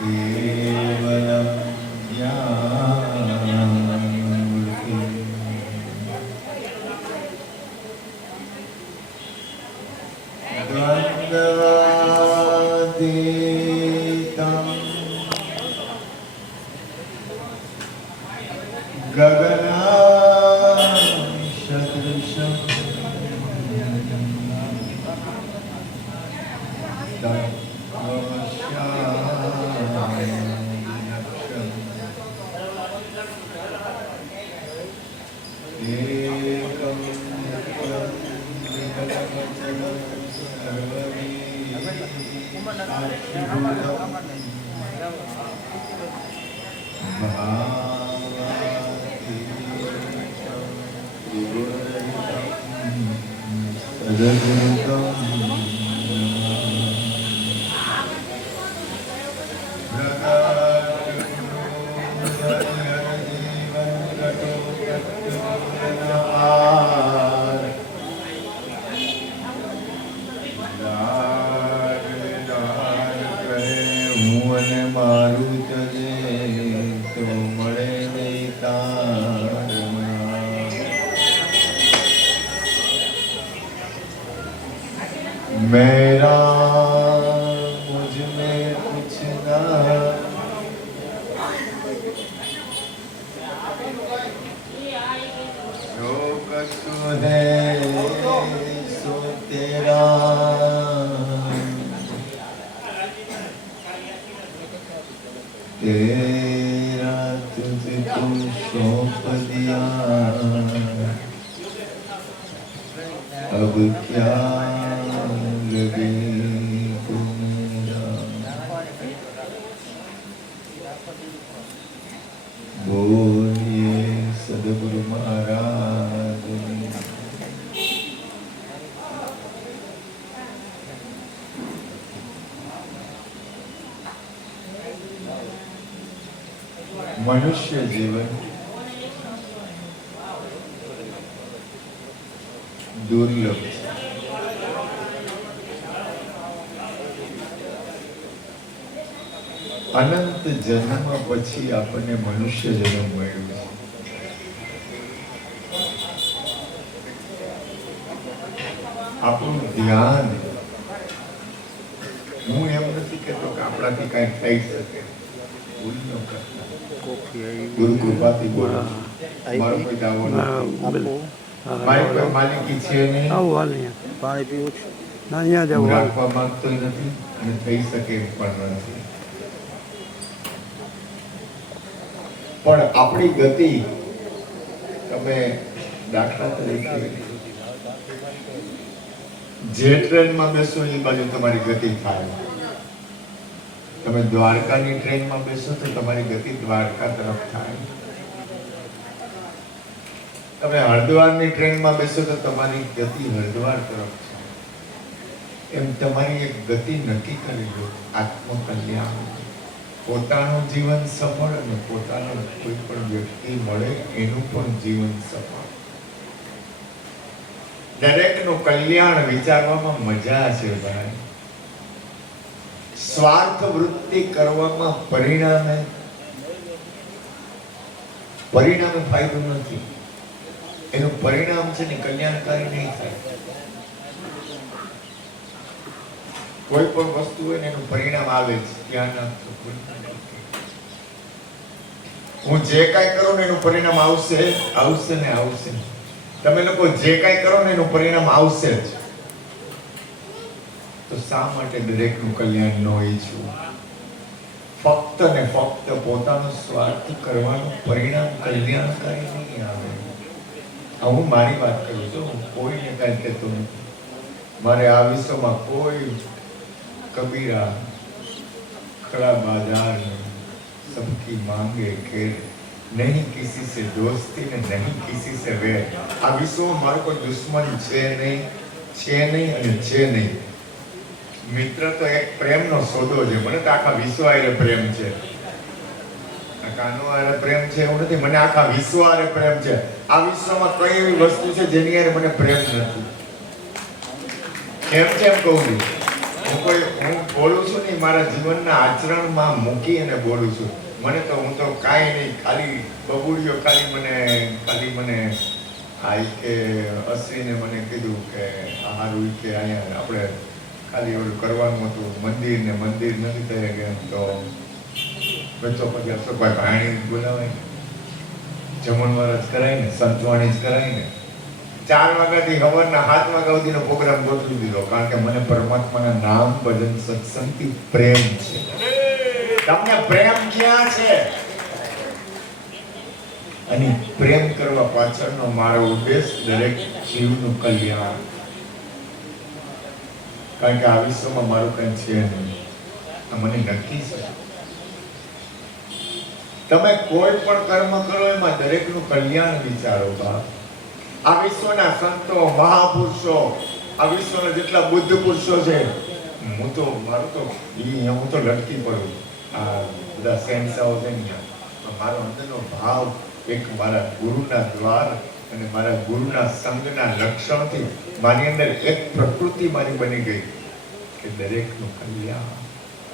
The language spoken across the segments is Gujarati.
केवलं ज्ञानमूर्तिं द्वन्द्वातीतं गगनसदृशं मेरा मुझ में कुछ ना जो कछु है सो तेरा तेरा तुझको सौंप दिया अब क्या लगे मेरा बोलिए सदगुरु महाराज मनुष्य जीवन दुर्लभ अनंत जन्म પછી આપણને મનુષ્ય જન્મ મળ્યો આપણું ધ્યાન હું એમ નથી કહેતો કે આપણાથી કાંઈ થઈ શકે ભૂલ ન કરતા ગુરુ કૃપાથી બોલો મારો કોઈ દાવો નથી મારી કોઈ માલિકી છે નહીં પાણી પીવું છે ના અહીંયા જવું રાખવા માંગતો નથી અને થઈ શકે એમ પણ નથી પણ આપણી ગતિ તમે દાખલા તરીકે જે ટ્રેનમાં બેસો એ બાજુ તમારી ગતિ થાય તમે દ્વારકાની ટ્રેનમાં બેસો તો તમારી ગતિ દ્વારકા તરફ થાય તમે હરિદ્વારની ટ્રેનમાં બેસો તો તમારી ગતિ હરિદ્વાર તરફ થાય એમ તમારી એક ગતિ નક્કી કરી લો આત્મકલ્યાણ પોતાનું જીવન સફળ અને પોતાનો કોઈ પણ વ્યક્તિ મળે એનું પણ જીવન સફળ દરેકનું કલ્યાણ વિચારવામાં મજા છે ભાઈ સ્વાર્થ વૃત્તિ કરવામાં પરિણામે ફાયદો નથી એનું પરિણામ છે ને કલ્યાણકારી નહીં થાય કોઈ પણ વસ્તુ હોય ને એનું પરિણામ આવે છે ધ્યાન આપજો હું જે કાંઈ કરું ને એનું પરિણામ આવશે ને આવશે તમે લોકો જે કાંઈ કરો ને એનું પરિણામ આવશે જ તો શા માટે દરેકનું કલ્યાણ ન ઈચ્છવું ફક્ત ને ફક્ત પોતાનો સ્વાર્થ કરવાનું પરિણામ કલ્યાણકારી નહીં આવે હું મારી વાત કરું છું હું કોઈને કાંઈ કહેતો નથી મારે આ વિશ્વમાં કોઈ कबीरा खड़ा बाजार में सबकी मांगे खेर नहीं किसी से दोस्ती ने नहीं किसी से वैर आ विश्व में मारो कोई दुश्मन छे नहीं અને છે નહીં મિત્ર તો એક પ્રેમનો સોદો છે મને તો આખા વિશ્વ આરે પ્રેમ છે આ કાનો આરે પ્રેમ છે એવું નથી મને આખા વિશ્વ આરે પ્રેમ છે આ વિશ્વમાં કઈ એવી વસ્તુ છે જેની આરે મને પ્રેમ નથી કેમ કહું છું હું બોલું છું ને મારા જીવનના આચરણમાં મૂકી અને બોલું છું. મને તો હું તો કાંઈ નહીં, ખાલી બબુડિયો ખાલી મને આ કે અશ્વિને મને કીધું કે હારું કે અહીંયા આપણે ખાલી ઓલું કરવાનું હતું મંદિર નથી થઈ ગયા તો બચ્ચો પછી અશોકભાઈ ભાણી બોલાવાય, જમણવાર જ કરાય ને, સંતવાણી જ કરાય ને. 4 વાગ્યાથી સવારના 7 વાગ્યા સુધીનો પ્રોગ્રામ ગોઠવી દીધો, કારણ કે મને પરમાત્માના નામ ભજન સત્સંગથી પ્રેમ છે. તમને પ્રેમ ક્યાં છે? અને પ્રેમ કરવા પાછળનો મારો ઉદ્દેશ દરેક જીવનું કલ્યાણ. કારણ કે આ વિશ્વમાં મારું કંઈ છે નહીં, આ મને નક્કી છે. તમે કોઈ પણ કર્મ કરો એમાં દરેકનું કલ્યાણ વિચારો. બાપ, આ વિશ્વના સંતો મહાપુરુષો, આ વિશ્વના જેટલા બુદ્ધ પુરુષો છે, હું તો લટકી પડું. આ બધા સેન્સાઓ છે ને, મારો અંદરનો ભાવ એક મારા ગુરુના દ્વાર અને મારા ગુરુના સંગના લક્ષણથી મારી અંદર એક પ્રકૃતિ મારી બની ગઈ કે દરેકનું કલ્યાણ,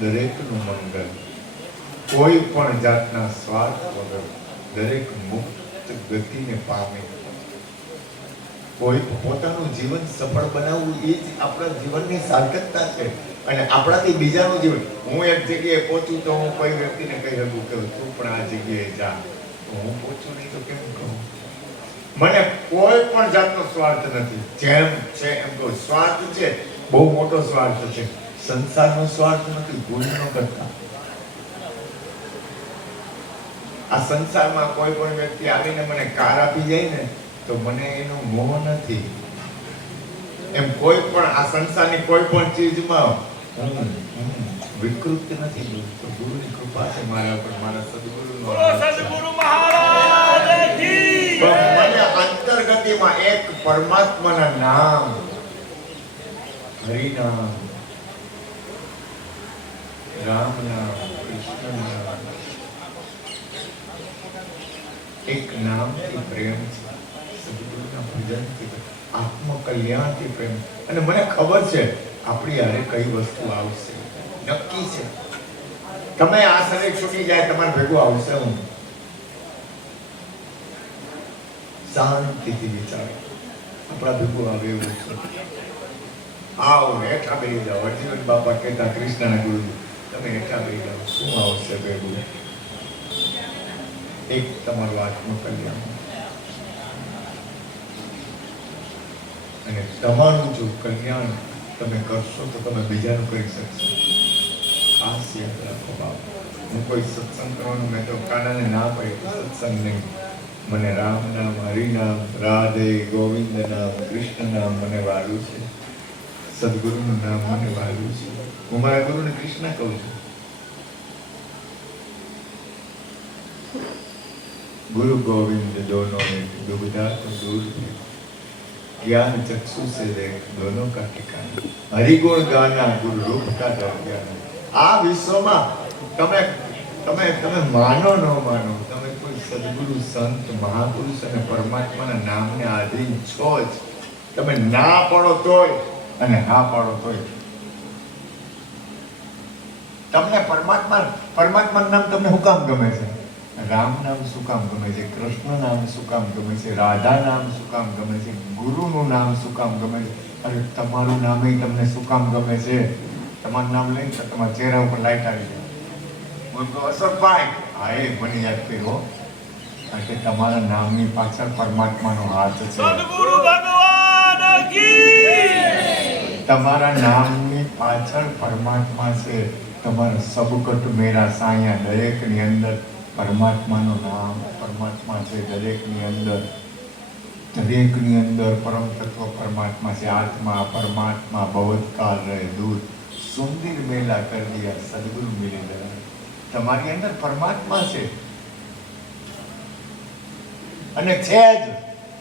દરેકનું મંગળ, કોઈ પણ જાતના સ્વાર્થ વગર દરેક મુક્ત ગતિને પામે. કોઈ પોતાનું જીવન સફળ બનાવવું એ જ આપણા જીવનની સાર્થકતા છે. અને આપણાથી બીજાનું જીવન, હું એક જગ્યાએ પહોંચું તો હું કોઈ વ્યક્તિને કહી શકું કે તું પણ આ જગ્યાએ જા, હું પહોંચું નહીં તો કેમ કહું? મને કોઈ પણ જાતનો સ્વાર્થ નથી. જેમ છે એમ કહું. સ્વાર્થ છે, બહુ મોટો સ્વાર્થ છે. સંસારનો સ્વાર્થ નથી, ગુણનો કરતા. આ સંસારમાં કોઈ પણ વ્યક્તિ આવીને મને કાર આપી જાય ને તો મને એનો મોહ નથી. એમ કોઈ પણ આ સંસારની કોઈ પણ ચીજમાં હું વિકૃત નથી. તો ગુરુની કૃપા છે મારા ઉપર, મારા સદગુરુનો. સદગુરુ મહારાજ કી જય. મને અંતર્ગતિમાં એક પરમાત્માના નામ, હરિનામ, રામ નામ, કૃષ્ણ નામ, એક નામથી પ્રેમ છે. સદગુરુના ભજનથી, આત્મકલ્યાણથી પ્રેમ. અને મને ખબર છે આપણી હારે કઈ વસ્તુ આવશે, નક્કી છે. તમે આ શરીર છૂટી જાય તમારે ભેગું આવશે. હું શાંતિથી વિચારો, આપણા ભેગું આવે એવું છે. આવો હેઠા બેસી જાઓ. અર્જુન બાપા કહેતા કૃષ્ણના ગુરુજી, તમે હેઠા બેસી જાઓ, શું આવશે ભેગું? એક તમારું આત્મકલ્યાણ. અને તમારું જો કલ્યાણ તમે કરશો તો તમે બીજાનું કરી શકશો. ખાસ યાદ રાખો બાપ. હું કોઈ સત્સંગ કરવાનું, મેં તો કાનાને ના પાડી, સત્સંગ નહીં. મને રામ નામ, હરિનામ, રાધે ગોવિંદ નામ, કૃષ્ણ નામ મને વાલું છે. સદગુરુનું નામ મને વાલું છે. હું મારા ગુરુને કૃષ્ણ કહું છું. गुरु गोविंद दोनों एक, दुविधा तो दूर है, ज्ञान चक्षु से देख दोनों का ठिकाना, हरिगुण गाना गुरु रूप का दर्शन. આ વિશ્વમાં તમે તમે તમે માનો ન માનો, તમે કોઈ સદગુરુ, સંત, મહાપુરુષ અને પરમાત્માના નામને આધીન છો જ. તમે ના પડો તોય અને હા પાડો તોય. તમને પરમાત્માનું નામ તમને શું કામ ગમે છે? રામ નામ શું કામ ગમે છે? કૃષ્ણ નામ શું કામ ગમે છે? રાધા નામ શું કામ ગમે છે? ગુરુનું નામ શું કામ ગમે છે? અરે તમારું નામ તમને શું કામ ગમે છે? તમારું નામ લઈને તો તમારા ચહેરા ઉપર લાઈટ આવી જાય. હું કહું અશોકભાઈ, હા એ મને યાદ કર્યો, કારણ કે તમારા નામની પાછળ પરમાત્માનો હાથ છે. સદગુરુ ભગવાન કી. તમારા નામની પાછળ પરમાત્મા છે. તમારા સબકટ મેરા સાયા, દરેકની અંદર પરમાત્માનું નામ, પરમાત્મા છે. દરેકની અંદર પરમ તત્વ પરમાત્મા છે. આત્મા પરમાત્મા બહુતકાલ રહે દૂર, સુંદર મેલા કર દિયા સદગુરુ મિલે દયા. તમારી અંદર પરમાત્મા છે અને છે જ,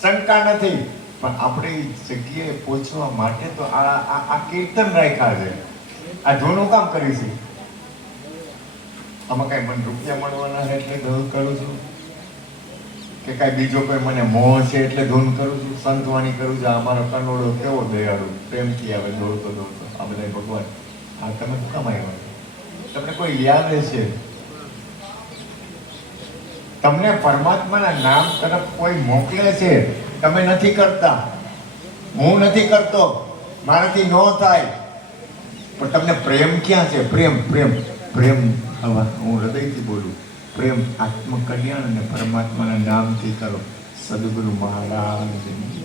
શંકા નથી. પણ આપણે એ જગ્યાએ પહોંચવા માટે તો આ કીર્તન રાખ્યા છે. આ ધૂનું કામ કરી છે. આમાં કઈ મને રૂપિયા મળવાના છે એટલે ધૂન કરું છું, કે કઈ બીજો કોઈ મને મોહ છે એટલે ધૂન કરું છું, સંતવાણી કરું છું. અમારો કનોડો કેવો દયાળુ, પ્રેમથી આવે, દોડતો આ બધા ભગવાન આ તમે શું કામ આવ્યા? તમને કોઈ યાદ છે? તમને પરમાત્માના નામ તરફ કોઈ મોકલે છે, તમે નથી કરતા. હું નથી કરતો, મારાથી ન થાય. પણ તમને પ્રેમ ક્યાં છે? પ્રેમ પ્રેમ પ્રેમ. હવે હું હૃદયથી બોલું, પ્રેમ આત્મકલ્યાણ અને પરમાત્માના નામથી કરો. સદગુરુ મહારાજ.